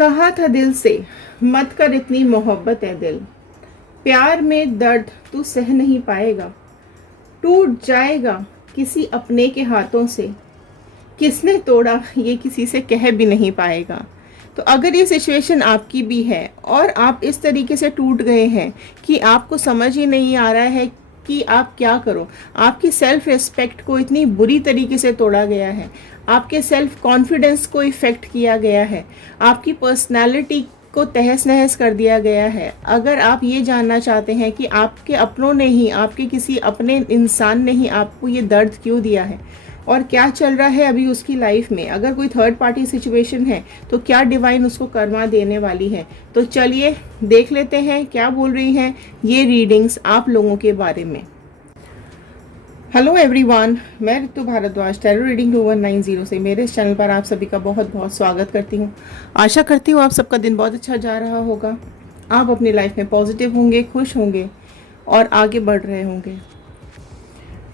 कहा था दिल से मत कर इतनी मोहब्बत है दिल, प्यार में दर्द तू सह नहीं पाएगा, टूट जाएगा किसी अपने के हाथों से, किसने तोड़ा ये किसी से कह भी नहीं पाएगा। तो अगर ये सिचुएशन आपकी भी है और आप इस तरीके से टूट गए हैं कि आपको समझ ही नहीं आ रहा है कि आप क्या करो, आपकी सेल्फ रिस्पेक्ट को इतनी बुरी तरीके से तोड़ा गया है, आपके सेल्फ कॉन्फिडेंस को इफ़ेक्ट किया गया है, आपकी पर्सनालिटी को तहस नहस कर दिया गया है। अगर आप ये जानना चाहते हैं कि आपके अपनों ने ही, आपके किसी अपने इंसान ने ही आपको ये दर्द क्यों दिया है और क्या चल रहा है अभी उसकी लाइफ में, अगर कोई थर्ड पार्टी सिचुएशन है तो क्या डिवाइन उसको कर्मा देने वाली है, तो चलिए देख लेते हैं क्या बोल रही हैं ये रीडिंग्स आप लोगों के बारे में। हेलो एवरीवन, मैं ऋतु भारद्वाज टैरो रीडिंग 2190 से मेरे इस चैनल पर आप सभी का बहुत बहुत स्वागत करती हूँ। आशा करती हूँ आप सबका दिन बहुत अच्छा जा रहा होगा, आप अपनी लाइफ में पॉजिटिव होंगे, खुश होंगे और आगे बढ़ रहे होंगे।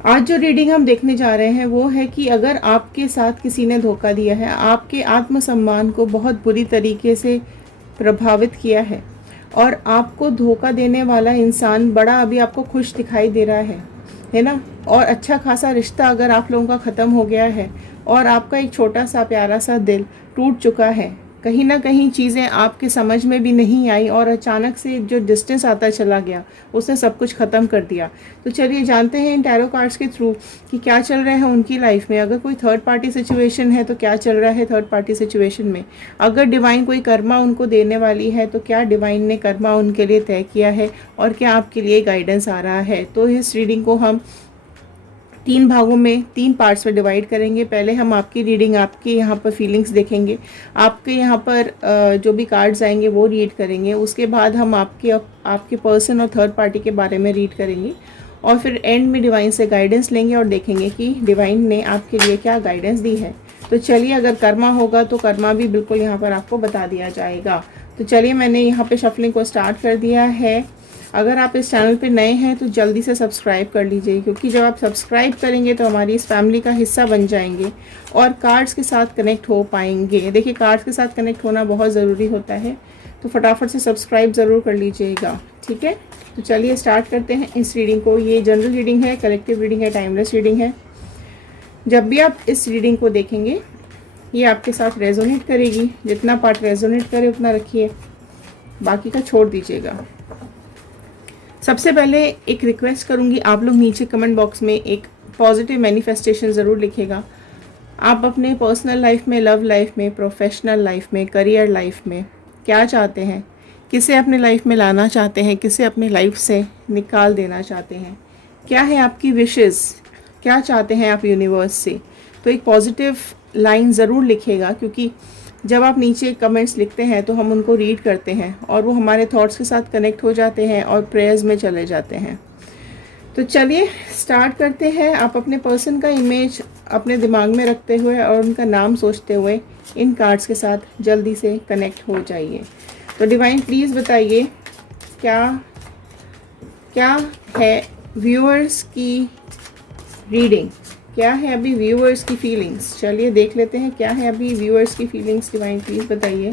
आज जो रीडिंग हम देखने जा रहे हैं वो है कि अगर आपके साथ किसी ने धोखा दिया है, आपके आत्मसम्मान को बहुत बुरी तरीके से प्रभावित किया है और आपको धोखा देने वाला इंसान बड़ा अभी आपको खुश दिखाई दे रहा है ना, और अच्छा खासा रिश्ता अगर आप लोगों का ख़त्म हो गया है और आपका एक छोटा सा प्यारा सा दिल टूट चुका है, कहीं ना कहीं चीज़ें आपके समझ में भी नहीं आई और अचानक से जो डिस्टेंस आता चला गया उसने सब कुछ ख़त्म कर दिया। तो चलिए जानते हैं इन टैरो कार्ड्स के थ्रू कि क्या चल रहा है उनकी लाइफ में। अगर कोई थर्ड पार्टी सिचुएशन है तो क्या चल रहा है थर्ड पार्टी सिचुएशन में, अगर डिवाइन कोई कर्मा उनको देने वाली है तो क्या डिवाइन ने कर्मा उनके लिए तय किया है और क्या आपके लिए गाइडेंस आ रहा है। तो इस रीडिंग को हम 3 भागों में 3 पार्ट्स में डिवाइड करेंगे। पहले हम आपकी रीडिंग, आपके यहाँ पर फीलिंग्स देखेंगे, आपके यहाँ पर जो भी कार्ड्स आएंगे वो रीड करेंगे। उसके बाद हम आपके पर्सन और थर्ड पार्टी के बारे में रीड करेंगे और फिर एंड में डिवाइन से गाइडेंस लेंगे और देखेंगे कि डिवाइन ने आपके लिए क्या गाइडेंस दी है। तो चलिए, अगर कर्मा होगा तो कर्मा भी बिल्कुल यहाँ पर आपको बता दिया जाएगा। तो चलिए, मैंने यहाँ पर शफलिंग को स्टार्ट कर दिया है। अगर आप इस चैनल पे नए हैं तो जल्दी से सब्सक्राइब कर लीजिए, क्योंकि जब आप सब्सक्राइब करेंगे तो हमारी इस फैमिली का हिस्सा बन जाएंगे और कार्ड्स के साथ कनेक्ट हो पाएंगे। देखिए, कार्ड्स के साथ कनेक्ट होना बहुत ज़रूरी होता है, तो फटाफट से सब्सक्राइब ज़रूर कर लीजिएगा, ठीक है। तो चलिए स्टार्ट करते हैं इस रीडिंग को। ये जनरल रीडिंग है, कलेक्टिव रीडिंग है, टाइमलेस रीडिंग है। जब भी आप इस रीडिंग को देखेंगे ये आपके साथ रेजोनेट करेगी। जितना पार्ट रेजोनेट करे उतना रखिए, बाकी का छोड़ दीजिएगा। सबसे पहले एक रिक्वेस्ट करूंगी, आप लोग नीचे कमेंट बॉक्स में एक पॉजिटिव मैनिफेस्टेशन ज़रूर लिखेगा। आप अपने पर्सनल लाइफ में, लव लाइफ में, प्रोफेशनल लाइफ में, करियर लाइफ में क्या चाहते हैं, किसे अपने लाइफ में लाना चाहते हैं, किसे अपनी लाइफ से निकाल देना चाहते हैं, क्या है आपकी विशेज़, क्या चाहते हैं आप यूनिवर्स से। तो एक पॉजिटिव लाइन ज़रूर लिखेगा, क्योंकि जब आप नीचे कमेंट्स लिखते हैं तो हम उनको रीड करते हैं और वो हमारे थॉट्स के साथ कनेक्ट हो जाते हैं और प्रेयर्स में चले जाते हैं। तो चलिए स्टार्ट करते हैं। आप अपने पर्सन का इमेज अपने दिमाग में रखते हुए और उनका नाम सोचते हुए इन कार्ड्स के साथ जल्दी से कनेक्ट हो जाइए। तो डिवाइन प्लीज़ बताइए क्या है व्यूअर्स की रीडिंग, क्या है अभी व्यूअर्स की फीलिंग्स। चलिए देख लेते हैं क्या है अभी व्यूअर्स की फीलिंग्स। डिवाइन प्लीज़ बताइए।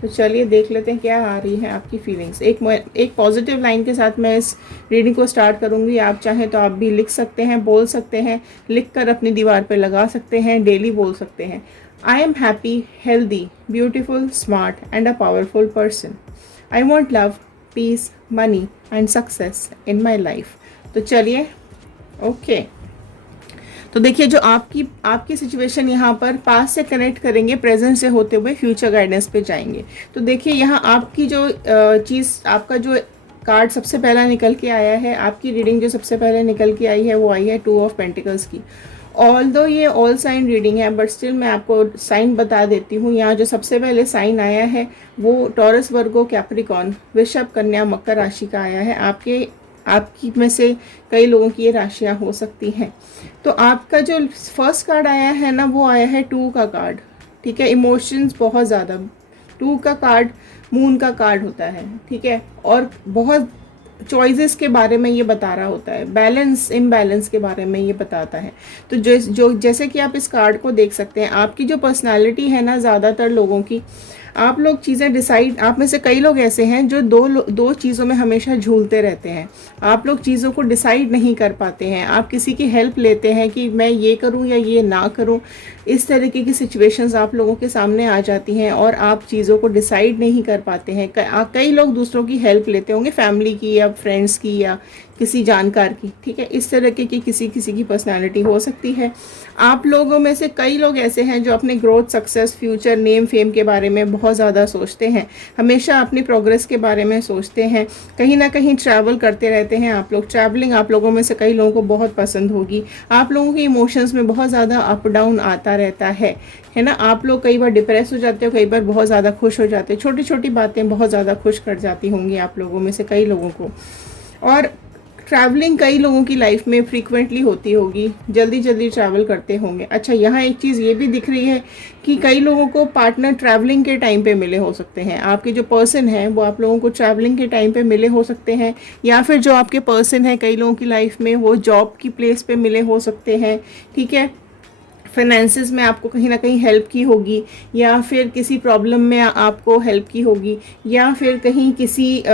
तो चलिए देख लेते हैं क्या आ रही है आपकी फीलिंग्स। एक पॉजिटिव लाइन के साथ मैं इस रीडिंग को स्टार्ट करूंगी। आप चाहें तो आप भी लिख सकते हैं, बोल सकते हैं, लिख कर अपनी दीवार पर लगा सकते हैं, डेली बोल सकते हैं। I am happy, healthy, beautiful, smart and a powerful person. I want love, peace, money and success in my life. तो चलिए ओके। तो देखिए, जो आपकी सिचुएशन यहाँ पर पास से कनेक्ट करेंगे, प्रेजेंट से होते हुए फ्यूचर गाइडेंस पे जाएंगे। तो देखिए, यहाँ आपकी जो चीज़, आपका जो कार्ड सबसे पहला निकल के आया है, आपकी रीडिंग जो सबसे पहले निकल के आई है वो आई है 2 ऑफ पेंटिकल्स की। ऑल्दो ये ऑल साइन रीडिंग है, बट स्टिल मैं आपको साइन बता देती हूँ। यहाँ जो सबसे पहले साइन आया है वो टॉरस, वर्गो, कैप्रिकॉन, वृषभ, कन्या, मकर राशि का आया है। आपकी में से कई लोगों की ये राशियाँ हो सकती हैं। तो आपका जो फर्स्ट कार्ड आया है ना, वो आया है 2 का कार्ड, ठीक है। इमोशंस बहुत ज़्यादा, 2 का कार्ड मून का कार्ड होता है, ठीक है, और बहुत चॉइसेस के बारे में ये बता रहा होता है, बैलेंस इम्बैलेंस के बारे में ये बताता है। तो जैसे कि आप इस कार्ड को देख सकते हैं, आपकी जो पर्सनालिटी है ना, ज़्यादातर लोगों की आप लोग चीज़ें डिसाइड, आप में से कई लोग ऐसे हैं जो दो चीज़ों में हमेशा झूलते रहते हैं। आप लोग चीज़ों को डिसाइड नहीं कर पाते हैं, आप किसी की हेल्प लेते हैं कि मैं ये करूं या ये ना करूं। इस तरीके की सिचुएशंस आप लोगों के सामने आ जाती हैं और आप चीज़ों को डिसाइड नहीं कर पाते हैं। कई लोग दूसरों की हेल्प लेते होंगे, फैमिली की या फ्रेंड्स की या किसी जानकार की, ठीक है। इस तरीके की किसी की पर्सनालिटी हो सकती है। आप लोगों में से कई लोग ऐसे हैं जो अपने growth, success, future, name, fame के बारे में बहुत ज़्यादा सोचते हैं, हमेशा अपनी प्रोग्रेस के बारे में सोचते हैं, कहीं ना कहीं ट्रैवल करते रहते हैं आप लोग। ट्रैवलिंग आप लोगों में से कई लोगों को बहुत पसंद होगी। आप लोगों के इमोशंस में बहुत ज़्यादा अप डाउन आता रहता है ना। आप लोग कई बार डिप्रेस हो जाते हो, कई बार बहुत ज़्यादा खुश हो जाते हो। छोटी छोटी बातें बहुत ज़्यादा खुश कर जाती होंगी आप लोगों में से कई लोगों को। और ट्रैवलिंग कई लोगों की लाइफ में फ्रीक्वेंटली होती होगी, जल्दी जल्दी ट्रैवल करते होंगे। अच्छा, यहाँ एक चीज़ ये भी दिख रही है कि कई लोगों को पार्टनर ट्रैवलिंग के टाइम पे मिले हो सकते हैं। आपके जो पर्सन है वो आप लोगों को ट्रैवलिंग के टाइम पे मिले हो सकते हैं, या फिर जो आपके पर्सन है कई लोगों की लाइफ में वो जॉब की प्लेस पे मिले हो सकते हैं, ठीक है। फाइनेंसिस में आपको कहीं ना कहीं हेल्प की होगी, या फिर किसी प्रॉब्लम में आपको हेल्प की होगी, या फिर कहीं किसी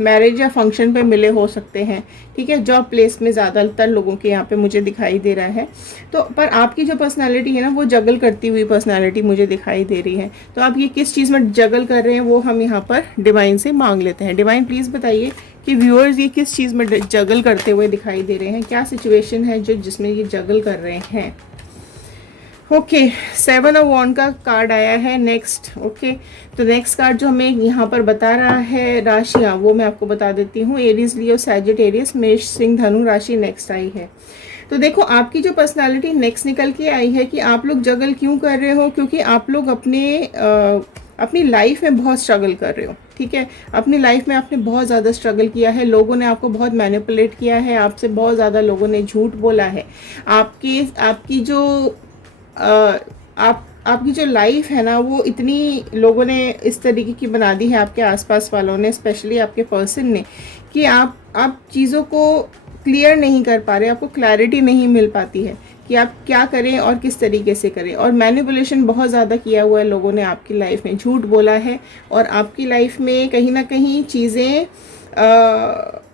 मैरिज या फंक्शन पे मिले हो सकते हैं, ठीक है। जॉब प्लेस में ज़्यादातर लोगों के यहाँ पे मुझे दिखाई दे रहा है। तो पर आपकी जो पर्सनालिटी है ना, वो जगल करती हुई पर्सनालिटी मुझे दिखाई दे रही है। तो आप ये किस चीज़ में जगल कर रहे हैं वो हम यहाँ पर डिवाइन से मांग लेते हैं। डिवाइन प्लीज़ बताइए कि व्यूअर्स ये किस चीज़ में जगल करते हुए दिखाई दे रहे हैं, क्या सिचुएशन है जो जिसमें ये जगल कर रहे हैं। ओके, 7 ऑफ वॉन्ड का कार्ड आया है नेक्स्ट। ओके, तो नेक्स्ट कार्ड जो हमें यहाँ पर बता रहा है राशियाँ, वो मैं आपको बता देती हूँ। एरीज, लियो, सैजिटेरियस, मेष, सिंह, धनु राशि नेक्स्ट आई है। तो देखो, आपकी जो पर्सनालिटी नेक्स्ट निकल के आई है कि आप लोग जगल क्यों कर रहे हो, क्योंकि आप लोग अपनी लाइफ में बहुत स्ट्रगल कर रहे हो, ठीक है। अपनी लाइफ में आपने बहुत ज़्यादा स्ट्रगल किया है, लोगों ने आपको बहुत मैनिपुलेट किया है, आपसे बहुत ज़्यादा लोगों ने झूठ बोला है। आपकी जो आपकी जो लाइफ है ना, वो इतनी लोगों ने इस तरीके की बना दी है, आपके आसपास वालों ने, स्पेशली आपके पर्सन ने, कि आप चीज़ों को क्लियर नहीं कर पा रहे, आपको क्लैरिटी नहीं मिल पाती है कि आप क्या करें और किस तरीके से करें। और मैनिपुलेशन बहुत ज़्यादा किया हुआ है लोगों ने आपकी लाइफ में, झूठ बोला है, और आपकी लाइफ में कहीं ना कहीं चीज़ें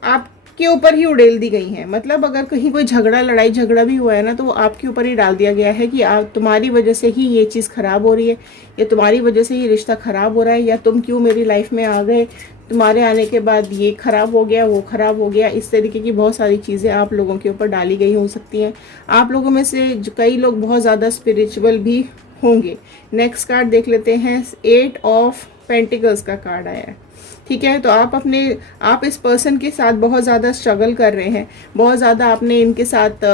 आपके ऊपर ही उड़ेल दी गई हैं। मतलब अगर कहीं कोई लड़ाई झगड़ा भी हुआ है ना, तो वो आपके ऊपर ही डाल दिया गया है कि तुम्हारी वजह से ही ये चीज़ ख़राब हो रही है, या तुम्हारी वजह से ये रिश्ता ख़राब हो रहा है, या तुम क्यों मेरी लाइफ में आ गए, तुम्हारे आने के बाद ये ख़राब हो गया, वो ख़राब हो गया। इस तरीके की बहुत सारी चीज़ें आप लोगों के ऊपर डाली गई हो सकती हैं। आप लोगों में से कई लोग बहुत ज़्यादा स्पिरिचुअल भी होंगे। नेक्स्ट कार्ड देख लेते हैं। 8 ऑफ पेंटिकल्स का कार्ड आया है, ठीक है। तो आप इस पर्सन के साथ बहुत ज़्यादा स्ट्रगल कर रहे हैं, बहुत ज़्यादा आपने इनके साथ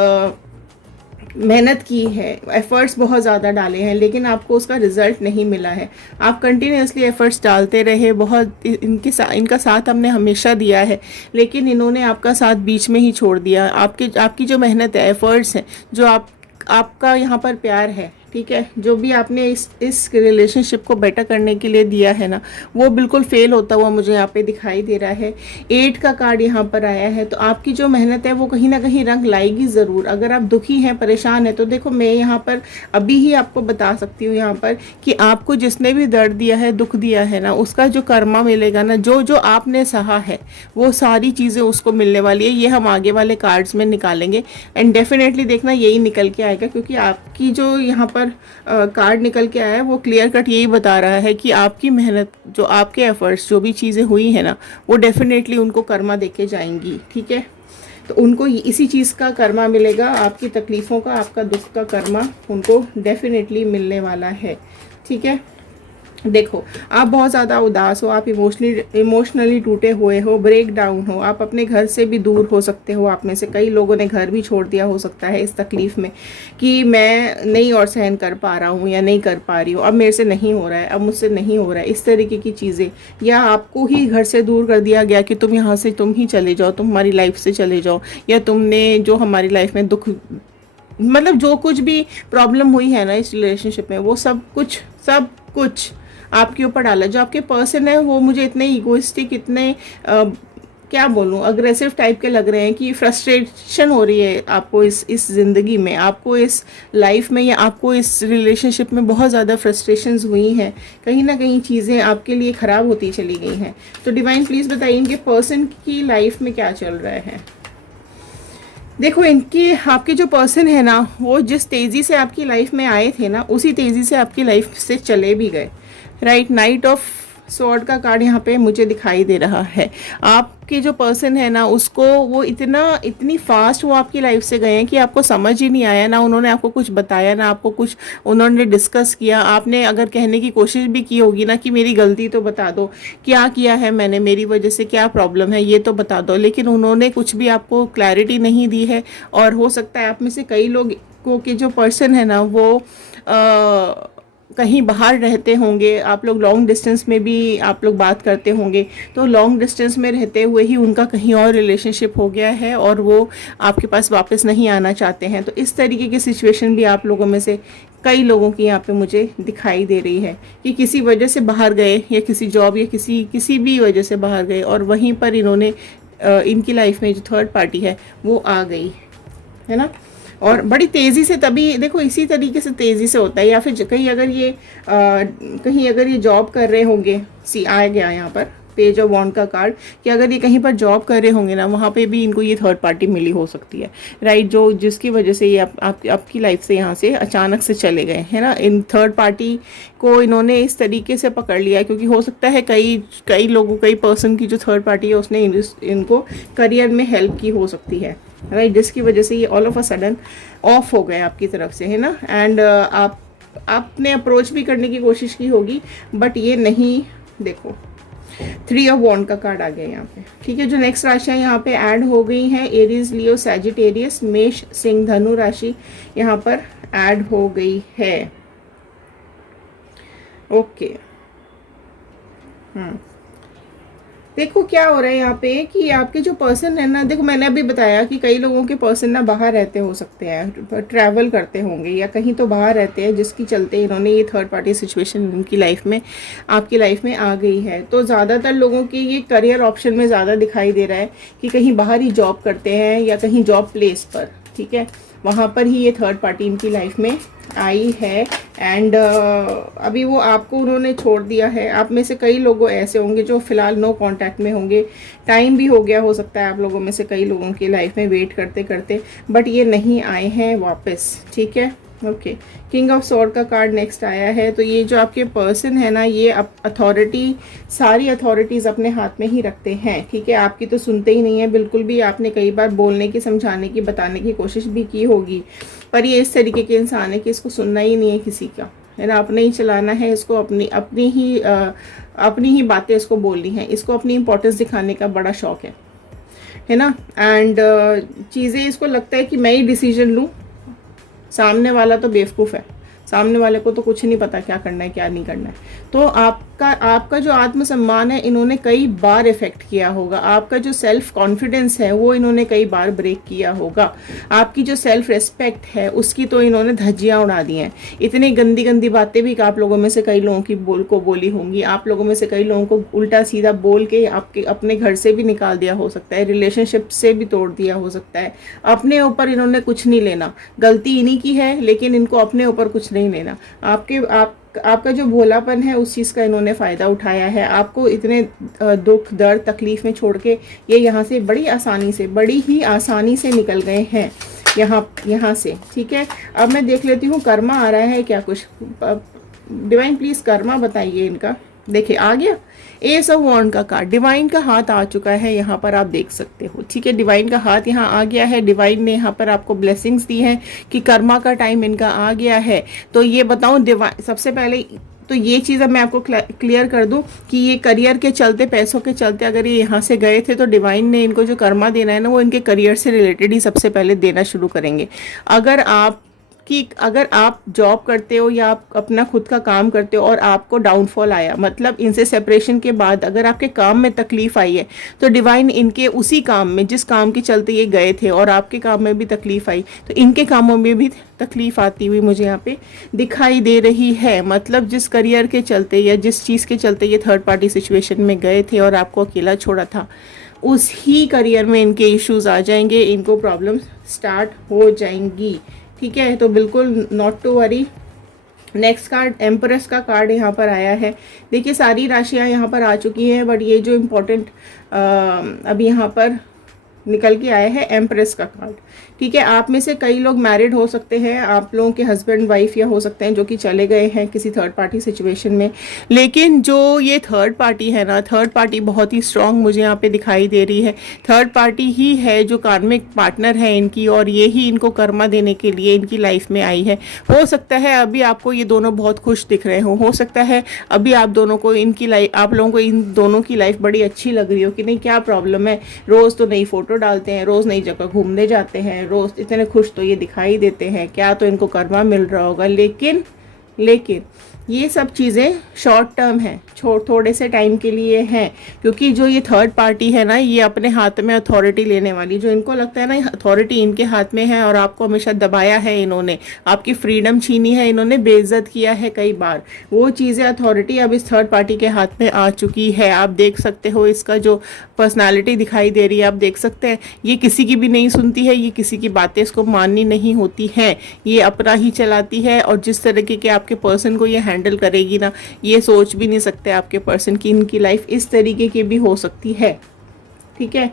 मेहनत की है, एफर्ट्स बहुत ज़्यादा डाले हैं, लेकिन आपको उसका रिजल्ट नहीं मिला है। आप कंटिन्यूसली एफर्ट्स डालते रहे, बहुत इनका साथ हमने हमेशा दिया है, लेकिन इन्होंने आपका साथ बीच में ही छोड़ दिया। आपकी जो मेहनत है, एफर्ट्स हैं, जो आपका यहाँ पर प्यार है, ठीक है, जो भी आपने इस रिलेशनशिप को बेटर करने के लिए दिया है ना, वो बिल्कुल फेल होता हुआ मुझे यहाँ पे दिखाई दे रहा है। 8 का कार्ड यहाँ पर आया है। तो आपकी जो मेहनत है वो कहीं ना कहीं रंग लाएगी ज़रूर। अगर आप दुखी हैं, परेशान हैं, तो देखो मैं यहाँ पर अभी ही आपको बता सकती हूँ यहाँ पर कि आपको जिसने भी दर्द दिया है, दुख दिया है ना, उसका जो कर्मा मिलेगा ना, जो आपने सहा है, वो सारी चीज़ें उसको मिलने वाली है। ये हम आगे वाले कार्ड्स में निकालेंगे, एंड डेफिनेटली देखना यही निकल के आएगा, क्योंकि आपकी जो यहाँ पर कार्ड निकल के आया है वो क्लियर कट यही बता रहा है कि आपकी मेहनत, जो आपके एफर्ट्स, जो भी चीज़ें हुई है ना, वो डेफिनेटली उनको कर्मा देके जाएंगी, ठीक है। तो उनको इसी चीज़ का कर्मा मिलेगा, आपकी तकलीफ़ों का, आपका दुख का कर्मा उनको डेफिनेटली मिलने वाला है, ठीक है। देखो, आप बहुत ज़्यादा उदास हो, आप इमोशनली टूटे हुए हो, ब्रेक डाउन हो, आप अपने घर से भी दूर हो सकते हो। आप में से कई लोगों ने घर भी छोड़ दिया हो सकता है इस तकलीफ़ में कि मैं नहीं और सहन कर पा रहा हूँ, या नहीं कर पा रही हूँ, अब मेरे से नहीं हो रहा है, अब मुझसे नहीं हो रहा है, इस तरीके की चीज़ें। या आपको ही घर से दूर कर दिया गया कि तुम यहाँ से तुम ही चले जाओ, तुम हमारी लाइफ से चले जाओ, या तुमने जो हमारी लाइफ में दुख, मतलब जो कुछ भी प्रॉब्लम हुई है ना इस रिलेशनशिप में, वो सब कुछ आपके ऊपर डाला। जो आपके पर्सन है वो मुझे इतने इगोइस्टिक, इतने क्या बोलूँ, अग्रेसिव टाइप के लग रहे हैं कि फ्रस्ट्रेशन हो रही है आपको इस ज़िंदगी में, आपको इस लाइफ में, या आपको इस रिलेशनशिप में बहुत ज़्यादा फ्रस्ट्रेशंस हुई हैं, कहीं ना कहीं चीज़ें आपके लिए ख़राब होती चली गई हैं। तो डिवाइन प्लीज़ बताइए इनके पर्सन की लाइफ में क्या चल रहा है। देखो, इनकी आपके जो पर्सन है ना, वो जिस तेज़ी से आपकी लाइफ में आए थे ना, उसी तेज़ी से आपकी लाइफ से चले भी गए। राइट, नाइट ऑफ स्वॉर्ड का कार्ड यहाँ पे मुझे दिखाई दे रहा है। आपके जो पर्सन है ना, उसको वो इतनी फास्ट वो आपकी लाइफ से गए हैं कि आपको समझ ही नहीं आया, ना उन्होंने आपको कुछ बताया, ना आपको कुछ उन्होंने डिस्कस किया। आपने अगर कहने की कोशिश भी की होगी ना कि मेरी गलती तो बता दो, क्या किया है मैंने, मेरी वजह से क्या प्रॉब्लम है ये तो बता दो, लेकिन उन्होंने कुछ भी आपको क्लैरिटी नहीं दी है। और हो सकता है आप में से कई लोग को के जो पर्सन है ना, वो कहीं बाहर रहते होंगे, आप लोग लॉन्ग डिस्टेंस में भी आप लोग बात करते होंगे, तो लॉन्ग डिस्टेंस में रहते हुए ही उनका कहीं और रिलेशनशिप हो गया है और वो आपके पास वापस नहीं आना चाहते हैं। तो इस तरीके की सिचुएशन भी आप लोगों में से कई लोगों की यहाँ पे मुझे दिखाई दे रही है कि किसी वजह से बाहर गए, या किसी जॉब या किसी भी वजह से बाहर गए, और वहीं पर इन्होंने इनकी लाइफ में जो थर्ड पार्टी है वो आ गई है ना। और बड़ी तेज़ी से, तभी देखो इसी तरीके से तेज़ी से होता है। या फिर कहीं अगर ये जॉब कर रहे होंगे, आ गया यहाँ पर पेज ऑफ वॉन्ड का कार्ड, कि अगर ये कहीं पर जॉब कर रहे होंगे ना, वहाँ पे भी इनको ये थर्ड पार्टी मिली हो सकती है। राइट, जिसकी वजह से ये आपकी लाइफ से यहाँ से अचानक से चले गए है ना। इन थर्ड पार्टी को इन्होंने इस तरीके से पकड़ लिया, क्योंकि हो सकता है कई लोगों, कई पर्सन की जो थर्ड पार्टी है उसने इनको करियर में हेल्प की हो सकती है। राइट, जिसकी वजह से ये all of a sudden of हो गए आपकी तरफ से है ना। एंड आपने अप्रोच भी करने की कोशिश की होगी, बट ये नहीं। देखो, 3 ऑफ वॉन्ड का कार्ड आ गया यहाँ पे। ठीक है, जो नेक्स्ट राशियाँ यहाँ पे ऐड हो गई हैं, एरीज, लियो, सैजिटेरियस, मेष, सिंह, धनु राशि यहाँ पर ऐड हो गई है। ओके, देखो क्या हो रहा है यहाँ पे कि आपके जो पर्सन है ना, देखो मैंने अभी बताया कि कई लोगों के पर्सन ना बाहर रहते हो सकते हैं, ट्रैवल करते होंगे या कहीं तो बाहर रहते हैं, जिसकी चलते इन्होंने ये थर्ड पार्टी सिचुएशन उनकी लाइफ में, आपकी लाइफ में आ गई है। तो ज़्यादातर लोगों के ये करियर ऑप्शन में ज़्यादा दिखाई दे रहा है कि कहीं बाहर ही जॉब करते हैं या कहीं जॉब प्लेस पर, ठीक है, वहाँ पर ही ये थर्ड पार्टी इनकी लाइफ में आई है। एंड अभी वो आपको उन्होंने छोड़ दिया है। आप में से कई लोग ऐसे होंगे जो फिलहाल नो कांटेक्ट में होंगे, टाइम भी हो गया हो सकता है आप लोगों में से कई लोगों की लाइफ में वेट करते करते, बट ये नहीं आए हैं वापस। ठीक है, ओके, किंग ऑफ स्वॉर्ड का कार्ड नेक्स्ट आया है। तो ये जो आपके पर्सन है ना, ये अथॉरिटी, सारी अथॉरिटीज़ अपने हाथ में ही रखते हैं। ठीक है, आपकी तो सुनते ही नहीं है बिल्कुल भी। आपने कई बार बोलने की, समझाने की, बताने की कोशिश भी की होगी, पर ये इस तरीके के इंसान है कि इसको सुनना ही नहीं है किसी का, है ना। अपने ही चलाना है इसको, अपनी ही बातें इसको बोलनी है, इसको अपनी इंपॉर्टेंस दिखाने का बड़ा शौक है ना। एंड चीज़ें इसको लगता है कि मैं ही डिसीजन लूँ, सामने वाला तो बेवकूफ़ है, सामने वाले को तो कुछ नहीं पता क्या करना है क्या नहीं करना है। तो आपका जो आत्मसम्मान है इन्होंने कई बार इफेक्ट किया होगा। आपका जो सेल्फ कॉन्फिडेंस है वो इन्होंने कई बार ब्रेक किया होगा। आपकी जो सेल्फ रिस्पेक्ट है उसकी तो इन्होंने धज्जियां उड़ा दी हैं। इतनी गंदी गंदी बातें भी आप लोगों में से कई लोगों की बोली होंगी। आप लोगों में से कई लोगों को उल्टा सीधा बोल के आपके अपने घर से भी निकाल दिया हो सकता है, रिलेशनशिप से भी तोड़ दिया हो सकता है। अपने ऊपर इन्होंने कुछ नहीं लेना, गलती इन्हीं की है, लेकिन इनको अपने ऊपर कुछ नहीं लेना। आपका जो भोलापन है उस चीज़ का इन्होंने फ़ायदा उठाया है। आपको इतने दुख दर्द तकलीफ़ में छोड़ के ये यहाँ से बड़ी ही आसानी से निकल गए हैं यहाँ से। ठीक है, अब मैं देख लेती हूँ कर्मा आ रहा है क्या कुछ। डिवाइन प्लीज़ कर्मा बताइए इनका। देखिए आ गया एस ऑफ वॉन्ड का कार्ड, डिवाइन का हाथ आ चुका है यहाँ पर, आप देख सकते हो। ठीक है, डिवाइन का हाथ यहाँ आ गया है। डिवाइन ने यहाँ पर आपको ब्लेसिंग्स दी हैं कि कर्मा का टाइम इनका आ गया है। तो ये बताऊँ डिवाइन, सबसे पहले तो ये चीज़ अब मैं आपको क्लियर कर दूं कि ये करियर के चलते, पैसों के चलते अगर ये यहाँ से गए थे, तो डिवाइन ने इनको जो कर्मा देना है ना, वो इनके करियर से रिलेटेड ही सबसे पहले देना शुरू करेंगे। अगर आप जॉब करते हो या आप अपना खुद का काम करते हो और आपको डाउनफॉल आया, मतलब इनसे सेपरेशन के बाद अगर आपके काम में तकलीफ आई है, तो डिवाइन इनके उसी काम में, जिस काम के चलते ये गए थे और आपके काम में भी तकलीफ आई, तो इनके कामों में भी तकलीफ आती हुई मुझे यहाँ पे दिखाई दे रही है। मतलब जिस करियर के चलते या जिस चीज़ के चलते ये थर्ड पार्टी सिचुएशन में गए थे और आपको अकेला छोड़ा था, उस ही करियर में इनके इश्यूज आ जाएंगे, इनको प्रॉब्लम स्टार्ट हो जाएंगी। ठीक है, तो बिल्कुल not to worry. Next card empress का कार्ड यहाँ पर आया है। देखिए सारी राशियाँ यहाँ पर आ चुकी हैं, बट ये जो इम्पोर्टेंट अभी यहाँ पर निकल के आया है एम्प्रेस का कार्ड। ठीक है, आप में से कई लोग मैरिड हो सकते हैं, आप लोगों के हस्बैंड वाइफ या हो सकते हैं जो कि चले गए हैं किसी थर्ड पार्टी सिचुएशन में। लेकिन जो ये थर्ड पार्टी है ना, थर्ड पार्टी बहुत ही स्ट्रांग मुझे यहाँ पे दिखाई दे रही है। थर्ड पार्टी ही है जो कार्मिक पार्टनर है इनकी, और ये ही इनको कर्मा देने के लिए इनकी लाइफ में आई है। हो सकता है अभी आपको ये दोनों बहुत खुश दिख रहे हो सकता है अभी आप दोनों को इनकी लाइफ, आप लोगों को इन दोनों की लाइफ बड़ी अच्छी लग रही हो कि नहीं, क्या प्रॉब्लम है, रोज़ तो नई फोटो डालते हैं, रोज़ नई जगह घूमने जाते हैं, रोज़ इतने खुश तो ये दिखाई देते हैं, क्या तो इनको कर्मा मिल रहा होगा। लेकिन ये सब चीज़ें शॉर्ट टर्म हैं, थोड़े से टाइम के लिए हैं, क्योंकि जो ये थर्ड पार्टी है ना, ये अपने हाथ में अथॉरिटी लेने वाली, जो इनको लगता है ना अथॉरिटी इनके हाथ में है और आपको हमेशा दबाया है इन्होंने, आपकी फ्रीडम छीनी है इन्होंने, बेइज्जत किया है कई बार, वो चीज़ें अथॉरिटी अब इस थर्ड पार्टी के हाथ में आ चुकी है। आप देख सकते हो इसका जो पर्सनालिटी दिखाई दे रही है, आप देख सकते हैं ये किसी की भी नहीं सुनती है, ये किसी की बातें इसको माननी नहीं होती हैं, ये अपना ही चलाती है। और जिस तरीके के आपके पर्सन को ये हैंडल करेगी ना, ये सोच भी नहीं सकते आपके पर्सन की इनकी लाइफ इस तरीके की भी हो सकती है। ठीक है,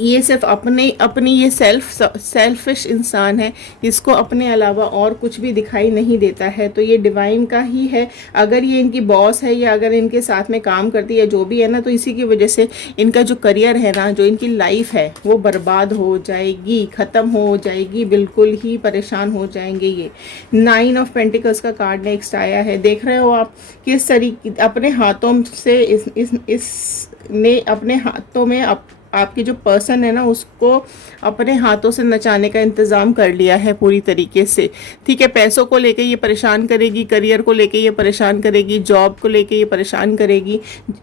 ये सिर्फ अपनी ये सेल्फिश इंसान है, इसको अपने अलावा और कुछ भी दिखाई नहीं देता है। तो ये डिवाइन का ही है, अगर ये इनकी बॉस है या अगर इनके साथ में काम करती है जो भी है ना, तो इसी की वजह से इनका जो करियर है ना, जो इनकी लाइफ है वो बर्बाद हो जाएगी, ख़त्म हो जाएगी, बिल्कुल ही परेशान हो जाएंगे ये। 9 ऑफ पेंटिकल्स का कार्ड नेक्स्ट आया है। देख रहे हो आप किस तरीके अपने हाथों से इसने अपने हाथों में आपके जो पर्सन है ना उसको अपने हाथों से नचाने का इंतज़ाम कर लिया है पूरी तरीके से। ठीक है, पैसों को लेके ये परेशान करेगी, करियर को लेके ये परेशान करेगी, जॉब को लेके ये परेशान करेगी।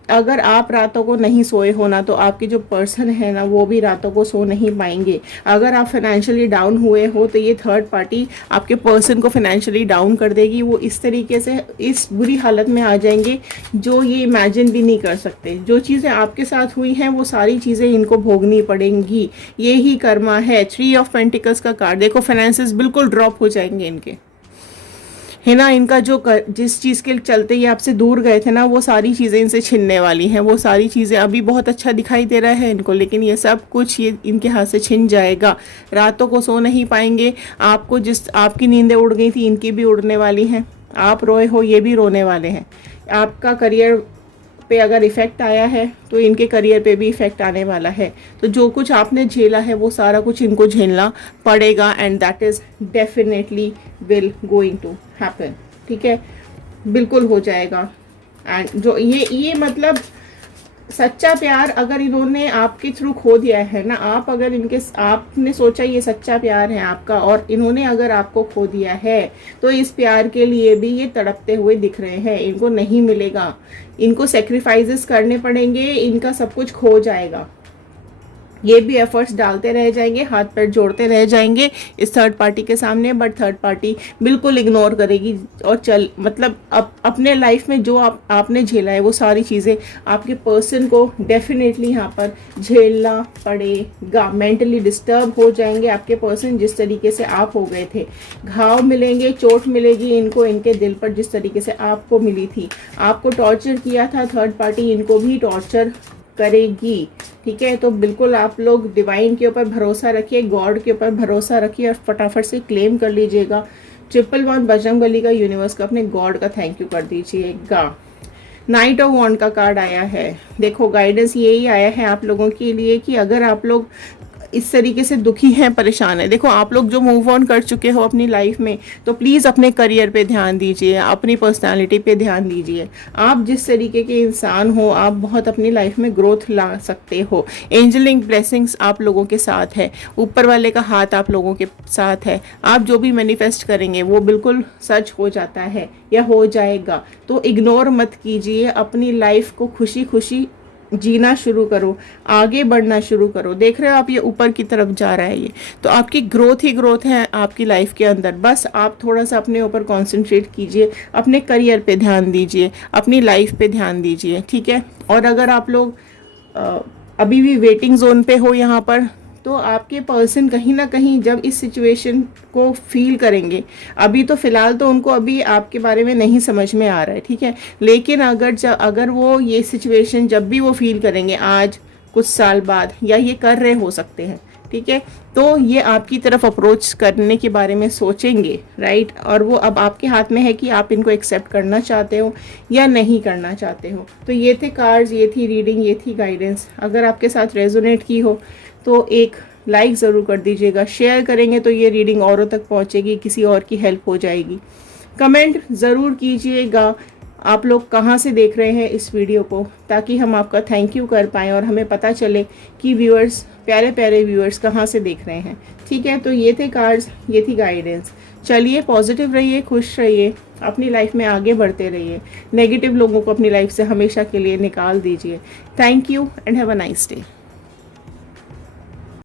अगर आप रातों को नहीं सोए हो ना, तो आपके जो पर्सन है ना वो भी रातों को सो नहीं पाएंगे। अगर आप फाइनेंशियली डाउन हुए हो तो ये थर्ड पार्टी आपके पर्सन को फाइनेंशियली डाउन कर देगी। वो इस तरीके से इस बुरी हालत में आ जाएंगे जो ये इमेजिन भी नहीं कर सकते। जो चीज़ें आपके साथ हुई हैं वो सारी चीज़ें इनको भोगनी पड़ेंगी, ये ही कर्मा है। 3 ऑफ पेंटिकल्स का कार्ड देखो, फाइनेंसेस बिल्कुल ड्रॉप हो जाएंगे इनके, है ना। इनका जो जिस चीज़ के चलते ये आपसे दूर गए थे ना, वो सारी चीज़ें इनसे छिनने वाली हैं। वो सारी चीज़ें अभी बहुत अच्छा दिखाई दे रहा है इनको, लेकिन ये सब कुछ ये इनके हाथ से छिन जाएगा। रातों को सो नहीं पाएंगे, आपको जिस आपकी नींदें उड़ गई थी इनकी भी उड़ने वाली हैं, आप रोए हो ये भी रोने वाले हैं। आपका करियर पे अगर इफ़ेक्ट आया है तो इनके करियर पे भी इफ़ेक्ट आने वाला है। तो जो कुछ आपने झेला है वो सारा कुछ इनको झेलना पड़ेगा, and that is definitely will going to happen. ठीक है, बिल्कुल हो जाएगा। एंड जो ये मतलब सच्चा प्यार अगर इन्होंने आपके थ्रू खो दिया है ना, आप अगर आपने सोचा ये सच्चा प्यार है आपका और इन्होंने अगर आपको खो दिया है, तो इस प्यार के लिए भी ये तड़पते हुए दिख रहे हैं। इनको नहीं मिलेगा, इनको सेक्रीफाइसेस करने पड़ेंगे, इनका सब कुछ खो जाएगा। ये भी एफर्ट्स डालते रह जाएंगे, हाथ पैर जोड़ते रह जाएंगे इस थर्ड पार्टी के सामने, बट थर्ड पार्टी बिल्कुल इग्नोर करेगी और मतलब अपने लाइफ में जो आपने झेला है वो सारी चीज़ें आपके पर्सन को डेफिनेटली यहाँ पर झेलना पड़ेगा। मेंटली डिस्टर्ब हो जाएंगे आपके पर्सन, जिस तरीके से आप हो गए थे। घाव मिलेंगे, चोट मिलेगी इनको इनके दिल पर, जिस तरीके से आपको मिली थी। आपको टॉर्चर किया था थर्ड पार्टी, इनको भी टॉर्चर करेगी। ठीक है, तो बिल्कुल आप लोग डिवाइन के ऊपर भरोसा रखिए, गॉड के ऊपर भरोसा रखिए और फटाफट से क्लेम कर लीजिएगा। 111 बजरंगबली का, यूनिवर्स का, अपने गॉड का थैंक यू कर दीजिएगा। नाइट ऑफ वॉन्ड का कार्ड आया है। देखो गाइडेंस यही आया है आप लोगों के लिए कि अगर आप लोग इस तरीके से दुखी हैं, परेशान है, देखो आप लोग जो मूव ऑन कर चुके हो अपनी लाइफ में, तो प्लीज़ अपने करियर पे ध्यान दीजिए, अपनी पर्सनालिटी पे ध्यान दीजिए। आप जिस तरीके के इंसान हो, आप बहुत अपनी लाइफ में ग्रोथ ला सकते हो। एंजलिंग ब्लेसिंग्स आप लोगों के साथ है, ऊपर वाले का हाथ आप लोगों के साथ है। आप जो भी मैनिफेस्ट करेंगे वो बिल्कुल सच हो जाता है या हो जाएगा। तो इग्नोर मत कीजिए, अपनी लाइफ को खुशी खुशी जीना शुरू करो, आगे बढ़ना शुरू करो। देख रहे हो आप, ये ऊपर की तरफ जा रहा है ये, तो आपकी ग्रोथ ही ग्रोथ है आपकी लाइफ के अंदर। बस आप थोड़ा सा अपने ऊपर कंसंट्रेट कीजिए, अपने करियर पे ध्यान दीजिए, अपनी लाइफ पे ध्यान दीजिए। ठीक है, और अगर आप लोग अभी भी वेटिंग जोन पे हो यहाँ पर, तो आपके पर्सन कहीं ना कहीं जब इस सिचुएशन को फील करेंगे, अभी तो फिलहाल तो उनको अभी आपके बारे में नहीं समझ में आ रहा है, ठीक है, लेकिन अगर वो ये सिचुएशन जब भी वो फील करेंगे, आज, कुछ साल बाद, या ये कर रहे हो सकते हैं, ठीक है, तो ये आपकी तरफ अप्रोच करने के बारे में सोचेंगे, राइट। और वो अब आपके हाथ में है कि आप इनको एक्सेप्ट करना चाहते हो या नहीं करना चाहते हो। तो ये थे कार्ड्स, ये थी रीडिंग, ये थी गाइडेंस। अगर आपके साथ रेजोनेट की हो तो एक लाइक ज़रूर कर दीजिएगा, शेयर करेंगे तो ये रीडिंग औरों तक पहुंचेगी, किसी और की हेल्प हो जाएगी। कमेंट ज़रूर कीजिएगा आप लोग कहाँ से देख रहे हैं इस वीडियो को, ताकि हम आपका थैंक यू कर पाएँ और हमें पता चले कि व्यूअर्स, प्यारे प्यारे व्यूअर्स कहाँ से देख रहे हैं, ठीक है। तो ये थे कार्ड्स, ये थी गाइडेंस। चलिए, पॉजिटिव रहिए, खुश रहिए, अपनी लाइफ में आगे बढ़ते रहिए, नेगेटिव लोगों को अपनी लाइफ से हमेशा के लिए निकाल दीजिए। Thank you and have a nice day.